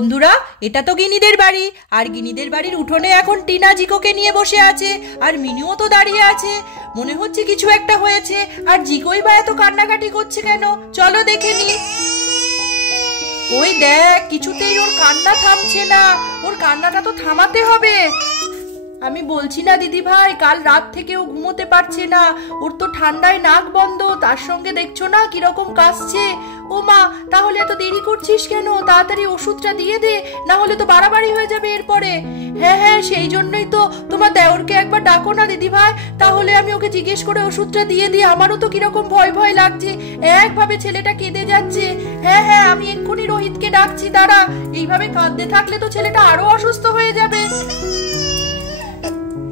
বন্ধুরা, এটা তো গিনিদের বাড়ি, আর গিনিদের বাড়ির উঠোনে এখন টিনা জিকোকে নিয়ে বসে আছে, আর মিনুও তো দাঁড়িয়ে আছে। মনে হচ্ছে কিছু একটা হয়েছে, আর জিকোই বা এত কান্নাকাটি করছে কেন? চলো দেখে নি। ওই দেখ, কিছুতেই ওর কান্না থামছে না। ওর কান্নাটা তো থামাতে হবে। আমি বলছি না দিদি ভাই, কাল রাত থেকে ও ঘুমোতে পারছে না। ওর তো ঠান্ডায় নাক বন্ধ, তার সঙ্গে দেখছো না কিরকম কাশছে। ও মা, তাহলে এত দেরি করছিস কেন? তাড়াতাড়ি ওষুধটা দিয়ে দে, না হলে তো বাড়াবাড়ি হয়ে যাবে এরপরে। হ্যাঁ হ্যাঁ, সেই জন্যই তো তোমার দেওরকে একবার ডাকো না দিদি ভাই, তাহলে আমি ওকে জিজ্ঞেস করে ওষুধটা দিয়ে দিই। আমারও তো কিরকম ভয় ভয় লাগছে, একভাবে ছেলেটা কেঁদে যাচ্ছে। হ্যাঁ হ্যাঁ, আমি এক্ষুনি রোহিতকে ডাকছি, দাঁড়া। এইভাবে কাঁদতে থাকলে তো ছেলেটা আরো অসুস্থ হয়ে যাবে।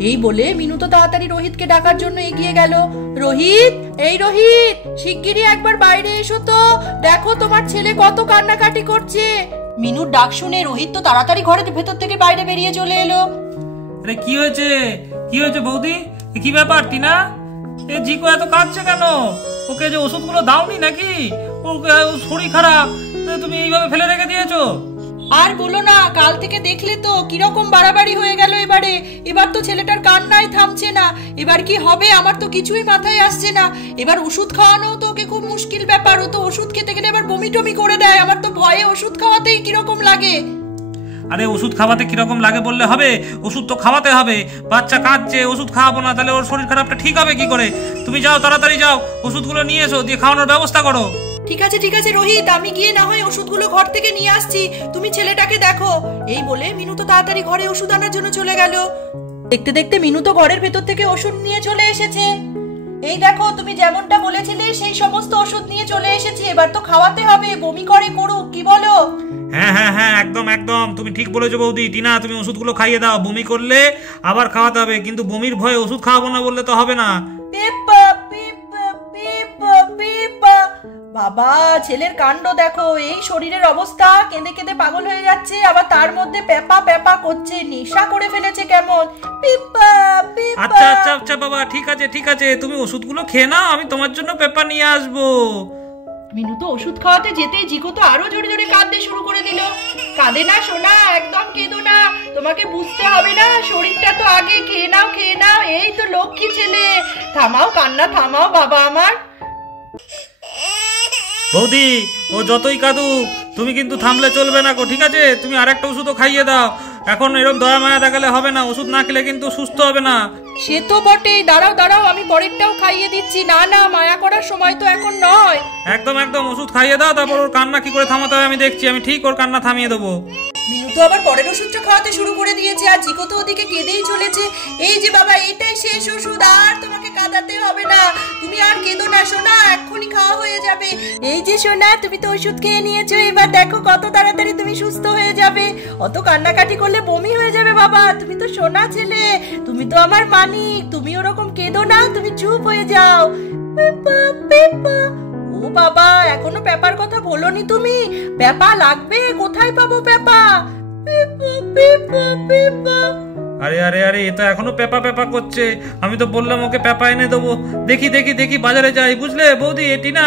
এই বলে মিনু তো তাড়াতাড়ি রোহিতকে ডাকার জন্য এগিয়ে গেল। রোহিত, এই রোহিত, শিগগিরই একবার বাইরে এসো তো, দেখো তোমার ছেলে কত কান্নাকাটি করছে। মিনুর ডাক শুনে রোহিত তো তাড়াতাড়ি ঘরের ভেতর থেকে বাইরে বেরিয়ে চলে এলো। আরে কি হয়েছে, কি হয়েছে বৌদি? কি ব্যাপার টিনা? এ জিকো এত কাঁদছে কেন? ওকে যে ওষুধগুলো দাওনি নাকি? ওকে শরীর খারাপ, তুমি এইভাবে ফেলে রেখে দিয়েছো? আর বলো না, কাল থেকে দেখলে তো কিরকম বাড়াবাড়ি হয়ে গেল এবারে। এবার তো ছেলেটার কান্নাই থামছে না। এবার কি হবে আমার তো কিছুই মাথায় আসছে না। এবার ওষুধ খাওয়ানো তো ওকে খুব মুশকিল ব্যাপার। ও তো ওষুধ খেতে গেলে এবার বমি টমি করে দেয়। আমার তো ভয়ে ওষুধ খাওয়াতেই কিরকম লাগে। আরে ওষুধ খাওয়াতে কিরকম লাগে বললে হবে? ওষুধ তো খাওয়াতে হবে। বাচ্চা কাঁদছে, ওষুধ খাওয়াবো না তাহলে ওর শরীর খারাপটা ঠিক হবে কি করে? তুমি যাও, তাড়াতাড়ি যাও, ওষুধগুলো নিয়ে এসো, দিয়ে খাওয়ানোর ব্যবস্থা করো। ঠিক আছে ঠিক আছে রোহিত, আমি গিয়ে না হয় ওষুধগুলো ঘর থেকে নিয়ে আসছি, তুমি ছেলেটাকে দেখো। এই বলে মিনু তো তাড়াতাড়ি ঘরে ওষুধ আনার জন্য চলে গেল। দেখতে দেখতে মিনু তো ঘরের ভেতর থেকে ওষুধ নিয়ে চলে এসেছে। এই দেখো, তুমি যেমনটা বলেছিলে সেই সমস্ত ওষুধ নিয়ে চলে এসেছি। এবার তো খাওয়াতে হবে, বমি করে করুক, কি বলো? হ্যাঁ হ্যাঁ হ্যাঁ, একদম একদম, তুমি ঠিক বলেছো বৌদি। টিনা, তুমি ওষুধগুলো খাইয়ে দাও। বমি করলে আবার খাওয়াতে হবে, কিন্তু বমির ভয়ে ওষুধ খাওয়াবো না বললে তো হবে না। বাবা, ছেলের কাণ্ড দেখো, এই শরীরের অবস্থা, কেঁদে কেঁদে পাগল হয়ে যাচ্ছে, আবার তার মধ্যে পেপা পেপা করছে, নেশা করে ফেলেছে কেমন। পিপা পিপা। আচ্ছা আচ্ছা আচ্ছা বাবা, ঠিক আছে ঠিক আছে, তুমি ওষুধগুলো খেয়ে নাও, আমি তোমার জন্য পেপা নিয়ে আসবো। মিনু তো ওষুধ খাওয়াতে যেতেই জিকো তো আরো জোরে জোরে কাঁদতে শুরু করে দিল। কাঁদে না সোনা, একদম কেঁদো না, তোমাকে বুঝতে হবে না, শরীরটা তো আগে, খেয়ে নাও খেয়ে নাও, এই তো লক্ষ্মী ছেলে। থামাও কান্না, থামাও বাবা আমার। বৌদি, ও যতই কাঁদুক তুমি কিন্তু থামলে চলবে না গো, ঠিক আছে? তুমি আরেকটা ওষুধও খাইয়ে দাও। এখন এরকম দয়া মায়া দেখালে হবে না, ওষুধ না খেলে কিন্তু সুস্থ হবে না। সে তো বটেই, দাঁড়াও দাঁড়াও, আমি পরেরটাও খাইয়ে দিচ্ছি। না না, মায়া করার সময় তো এখন নয়। একদম একদম, ওষুধ খাইয়ে দাও, তারপর ওর কান্না কি করে থামাতে হয় আমি দেখছি। আমি ঠিক ওর কান্না থামিয়ে দেবো। মিনু তো আবার পরের ওষুধটা খাওয়াতে শুরু করে দিয়েছে, আর জিকো তো ওদিকে কেঁদেই চলেছে। এই যে বাবা, এইটাই শেষ ওষুধ, আর তোমাকে কাঁদাতে হবে না, তুমি আর কেঁদো না সোনা, এক্ষুনি খাওয়া হয়ে যাবে। এই যে সোনা, তুমি তো ওষুধ খেয়ে নিয়েছো, এবার দেখো কত তাড়াতাড়ি তুমি সুস্থ হয়ে যাবে। অত কান্নাকাটি করলে বমি হয়ে যাবে বাবা, তুমি তো সোনা ছেলে, তুমি তো আমার মানিক, তুমি ওরকম কেঁদো না, তুমি চুপ হয়ে যাও। পেপা পেপা। ও বাবা, এখনো পেপার কথা বলোনি তুমি? পেপা লাগবে, কোথায় পাবো পেপা? পেপা পেপা পেপা। আরে আরে আরে, এ তো এখনো পেপা পেপা করছে। আমি তো বললাম ওকে পেপা এনে দেবো। দেখি দেখি দেখি, বাজারে যাই, বুঝলে বৌদি? এটি না,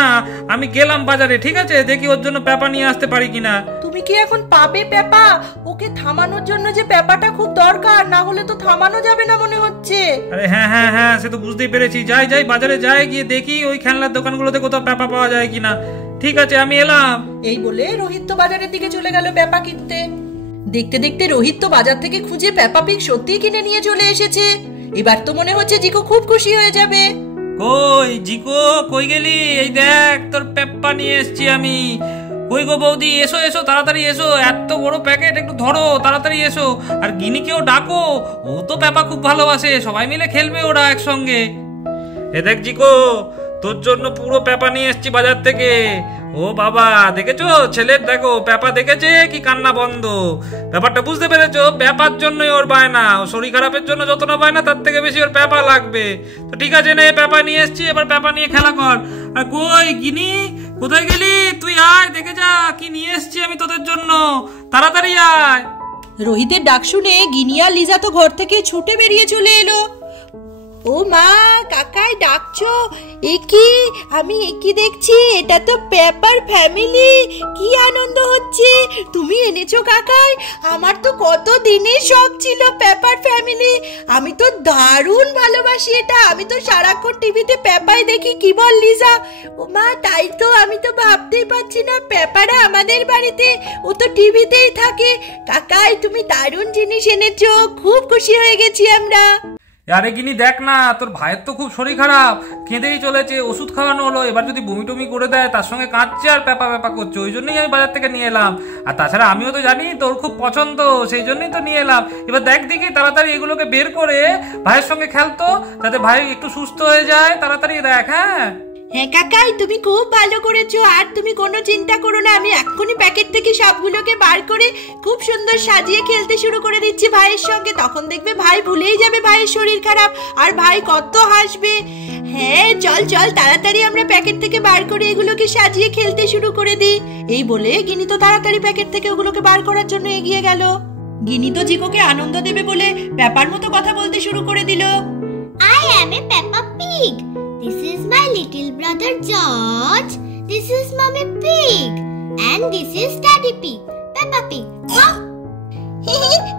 আমি গেলাম বাজারে, ঠিক আছে? দেখি ওর জন্য পেপা নিয়ে আসতে পারি কিনা। তুমি কি এখন পাবে পেপা? ওকে থামানোর জন্য যে পেপাটা খুব দরকার, না হলে তো থামানো যাবে না মনে হচ্ছে। আরে হ্যাঁ হ্যাঁ হ্যাঁ, সে তো বুঝতেই পেরেছি। যাই যাই, বাজারে যাই, গিয়ে দেখি ওই খেলনার দোকানগুলোতে কোথাও পেপা পাওয়া যায় কিনা। ঠিক আছে, আমি এলাম। এই বলে রোহিত তো বাজারের দিকে চলে গেল পেপা কিনতে। দেখতে দেখতে রোহিত তো বাজার থেকে খুঁজে পেপা পিগ সত্যিই কিনে নিয়ে চলে এসেছে। এবার তো মনে হচ্ছে জিকো খুব খুশি হয়ে যাবে। কই জিকো, কই গেলি? এই দেখ, তোর পেপা নিয়ে এসেছি আমি। কই গো বৌদি, এসো এসো, তাড়াতাড়ি এসো, এত বড় প্যাকেট, একটু ধরো, তাড়াতাড়ি এসো। আর গিনিকেও ডাকো, ও তো পেপা খুব ভালোবাসে, সবাই মিলে খেলবে ওরা একসঙ্গে। এ দেখ জিকো, তোর জন্য পুরো পেপা নিয়ে এসেছি বাজার থেকে। ও বাবা, দেখেছো ছেলের, দেখো পেপা দেখেছে কি কান্না বন্ধ। ব্যাপারটা বুঝতে পেরেছো? পেপার জন্যই ওর বায়না, ও শরীর খারাপের জন্য যত না বায়না, তার থেকে বেশি ওর পেপা লাগবে। তো ঠিক আছে, নে পেপা নিয়ে এসেছি, এবার পেপা নিয়ে খেলা কর। আর কই গিনি, কোথায় গেলি তুই? আয় দেখে যা কি নিয়ে এসেছি আমি তোদের জন্য, তাড়াতাড়ি আয়। রোহিতের ডাক শুনে গিনি আর লিজা তো ঘর থেকে ছুটে বেরিয়ে চলে এলো। ও ও মা, কাকাই ডাকছো? একি আমি একি দেখছি, এটা তো পেপার ফ্যামিলি। কি আনন্দ হচ্ছে! তুমি এনেছো কাকাই? আমার তো কত দিনের শখ ছিল পেপার ফ্যামিলি। আমি তো দারুণ ভালোবাসি এটা। আমি তো সারাক্ষণ টিভিতে পেপাই দেখি। কি বল লিজা? ও মা, তাই তো, আমি তো ভাবতেই পারছি না পেপারা আমাদের বাড়িতে, ও তো টিভিতেই থাকে। কাকাই, তুমি দারুণ জিনিস এনেছো, খুব খুশি হয়ে গেছি আমরা। আরে গিনি দেখ না, তোর ভাইয়ের তো খুব শরীর খারাপ, কেঁদেই চলেছে, ওষুধ খাওয়ানো হলো, এবার যদি বমি টমি করে দেয়, তার সঙ্গে কাঁদছে আর প্যাপা প্যাপা করছে, ওই জন্যই আমি বাজার থেকে নিয়ে এলাম। আর তাছাড়া আমিও তো জানি তোর খুব পছন্দ, সেই জন্যই তো নিয়ে এলাম। এবার দেখ দেখি তাড়াতাড়ি এগুলোকে বের করে ভাইয়ের সঙ্গে খেলতো, যাতে ভাই একটু সুস্থ হয়ে যায়, তাড়াতাড়ি দেখ। হ্যাঁ হ্যাঁ কাকাই, তুমি খুব ভালো করেছো। আর তুমি কোনো চিন্তা করো না, আমি এক্ষুনি প্যাকেট থেকে সবগুলোকে বার করে খুব সুন্দর সাজিয়ে খেলতে শুরু করে দিচ্ছি ভাইয়ের সঙ্গে। তখন দেখবে ভাই ভুলেই যাবে ভাইয়ের শরীর খারাপ, আর ভাই কত হাসবে। হ্যাঁ চল চল, তাড়াতাড়ি আমরা প্যাকেট থেকে বার করে এগুলোকে সাজিয়ে খেলতে শুরু করে দিই। এই বলে গিনি তো তাড়াতাড়ি প্যাকেট থেকে ওগুলোকে বার করার জন্য এগিয়ে গেল। গিনি তো জিকোকে আনন্দ দেবে বলে পেপার মতো কথা বলতে শুরু করে দিল। I am a Peppa Pig. This is my little brother George. This is Mommy Pig. And this is Daddy Pig. Peppa Pig.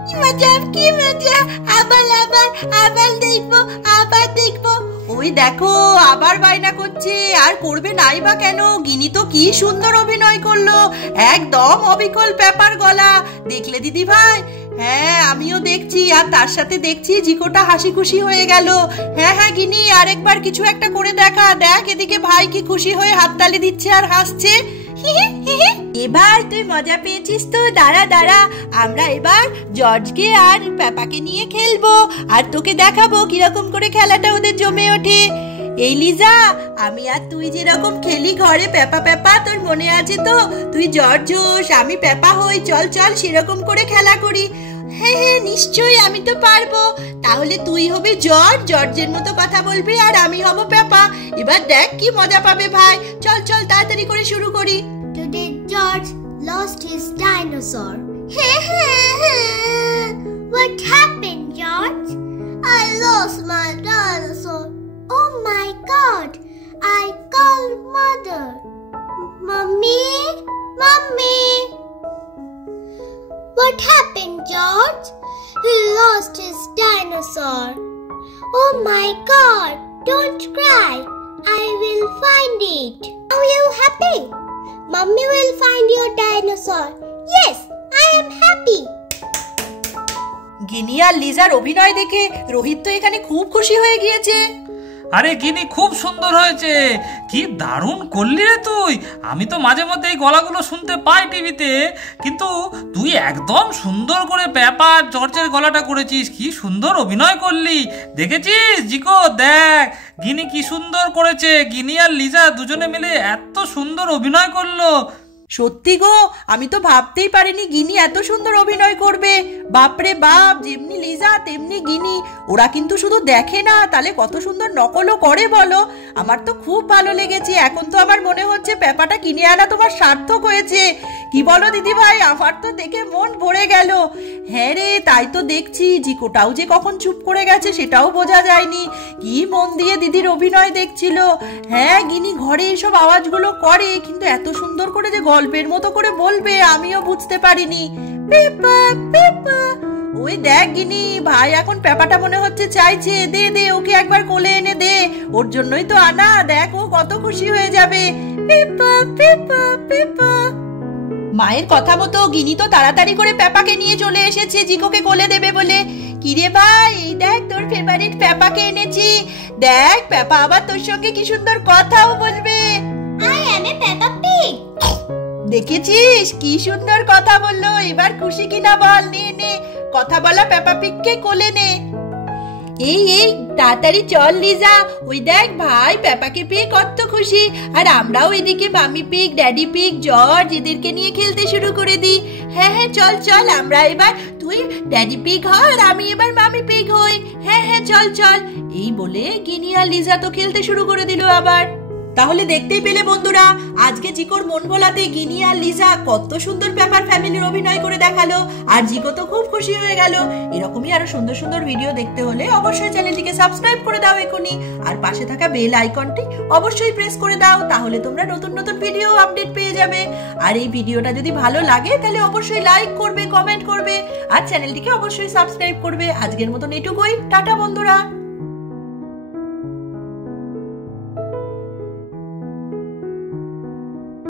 কি মজা, কি মজা! আবার আবার আবার দেখবো, আবার দেখবো। ওই দেখো, আবার বায়না করছে। আর করবে নাই বা কেন? গিনি তো কি সুন্দর অভিনয় করলো, একদম অবিকল পেপার গলা। দেখলে দিদি ভাই? হ্যাঁ আমিও দেখছি, আর তার সাথে দেখছি জিকোটা হাসি খুশি হয়ে গেল। হ্যাঁ হ্যাঁ গিনি, আরেকবার কিছু একটা করে দেখা। দেখ এদিকে ভাই কি খুশি হয়ে হাততালি দিচ্ছে আর হাসছে। এবার তুই মজা পেয়েছিস তো? দাঁড়া দাঁড়া, আমরা এবার জর্জকে আর পেপাকে নিয়ে খেলবো, আর তোকে দেখাবো কিরকম করে খেলাটা ওদের জমে ওঠে। এই লিজা, আমি আর তুই যেরকম খেলি ঘরে পেপা পেপা, তোর মনে আছে তো? তুই জর্জ হোস, আমি পেপা হই। চল চল সেরকম করে খেলা করি। হ্যাঁ হ্যাঁ নিশ্চয়ই, আমি তো পারবো। তাহলে তুই হবে জর্জ, জর্জের মতো কথা বলবি, আর আমি হব পেপা। এবার দেখ কি মজা পাবে ভাই। চল চল তাড়াতাড়ি করে শুরু করি। Today George lost his dinosaur. What happened, George? I lost my dinosaur. Oh my God! I called mother. Mommy? Mommy? What happened, George? He lost his dinosaur. Oh my God! Don't cry. I will find it. Are you happy? Mommy will find your dinosaur. Yes, I am happy. গিনি আর লিজার অভিনয় দেখে রোহিত তো এখানে খুব খুশি হয়ে গিয়েছে। আরে গিনি খুব সুন্দর হয়েছে, কি দারুণ করলি রে তুই। আমি তো মাঝে মধ্যে এই গলাগুলো শুনতে পাই টিভিতে, কিন্তু তুই একদম সুন্দর করে পেপা জর্জের গলাটা করেছিস। কি সুন্দর অভিনয় করলি, দেখেছিস জিকো? দেখ গিনি কি সুন্দর করেছে। গিনি আর লিজা দুজনে মিলে এত সুন্দর অভিনয় করলো। সত্যি গো, আমি তো ভাবতেই পারিনি গিনি এত সুন্দর অভিনয় করবে। বাপরে বাপ, যেমনি লিজা তেমনি গিনি। ওরা কিন্তু শুধু দেখে না, তাহলে কত সুন্দর নকলও করে বলো। আমার তো খুব ভালো লেগেছে। এখন তো আমার মনে হচ্ছে পেপাটা কিনে আনা তোমার সার্থক হয়েছে। কি বলো দিদি ভাই? আমার তো দেখে মন ভরে গেল। হ্যাঁ রে, তাই তো দেখছি। জিকোটাও যে কখন চুপ করে গেছে সেটাও বোঝা যায়নি। কি মন দিয়ে দিদির অভিনয় দেখছিল। হ্যাঁ গিনি ঘরে এসব আওয়াজগুলো করে, কিন্তু এত সুন্দর করে যে গল্পের মতো করে বলবে আমিও বুঝতে পারিনি। পেপা পেপা, ওই দেখ গিনি, ভাই এখন পেপাটা মনে হচ্ছে চাইছে। দে দে, ওকে একবার কোলে এনে দে, ওর জন্যই তো আনা। দেখ ও কত খুশি হয়ে যাবে। পেপা পেপা পেপা। মায়ের কথা মতো গিনি তো তাড়াতাড়ি করে পেপাকে নিয়ে চলে এসেছে জিকোকে কোলে দেবে বলে। কিরে ভাই, এই দেখ তোর ফেভারিট পেপাকে এনেছি। দেখ পেপা আবার তোর সঙ্গে কি সুন্দর কথাও বলবে। I am a Peppa Pig. দেখেছিস কি সুন্দর কথা বললো। এবার খুশি কিনা বল? নে নে, কথা বলা পেপা পিগকে কোলে নে। এই এই তাড়াতাড়ি চল লিজা, ওই দেখ ভাই পেপাকে পেয়ে কত খুশি। আর আমরাও এদিকে মামি পিগ, ড্যাডি পিগ, জর্জ এদেরকে নিয়ে খেলতে শুরু করে দিই। হ্যাঁ হ্যাঁ চল চল, আমরা এবার তুই ড্যাডি পিগ হ, আর আমি এবার মামি পিগ হই। হ্যাঁ হ্যাঁ চল চল। এই বলে গিনি আর লিজা তো খেলতে শুরু করে দিল আবার। তাহলে দেখতেই পেলে বন্ধুরা, আজকে জিকোর মন ভোলাতে গিনি আর লিজা কত সুন্দর পেপার ফ্যামিলির অভিনয় করে দেখালো, আর জিকো তো খুব খুশি হয়ে গেল। এরকমই আরো সুন্দর সুন্দর ভিডিও দেখতে হলে অবশ্যই চ্যানেলটিকে সাবস্ক্রাইব করে দাও এখনই, আর পাশে থাকা বেল আইকনটি অবশ্যই প্রেস করে দাও, তাহলে তোমরা নতুন নতুন ভিডিও আপডেট পেয়ে যাবে। আর এই ভিডিওটা যদি ভালো লাগে তাহলে অবশ্যই লাইক করবে, কমেন্ট করবে, আর চ্যানেলটিকে অবশ্যই সাবস্ক্রাইব করবে। আজকের মতন এটুকুই, টাটা বন্ধুরা।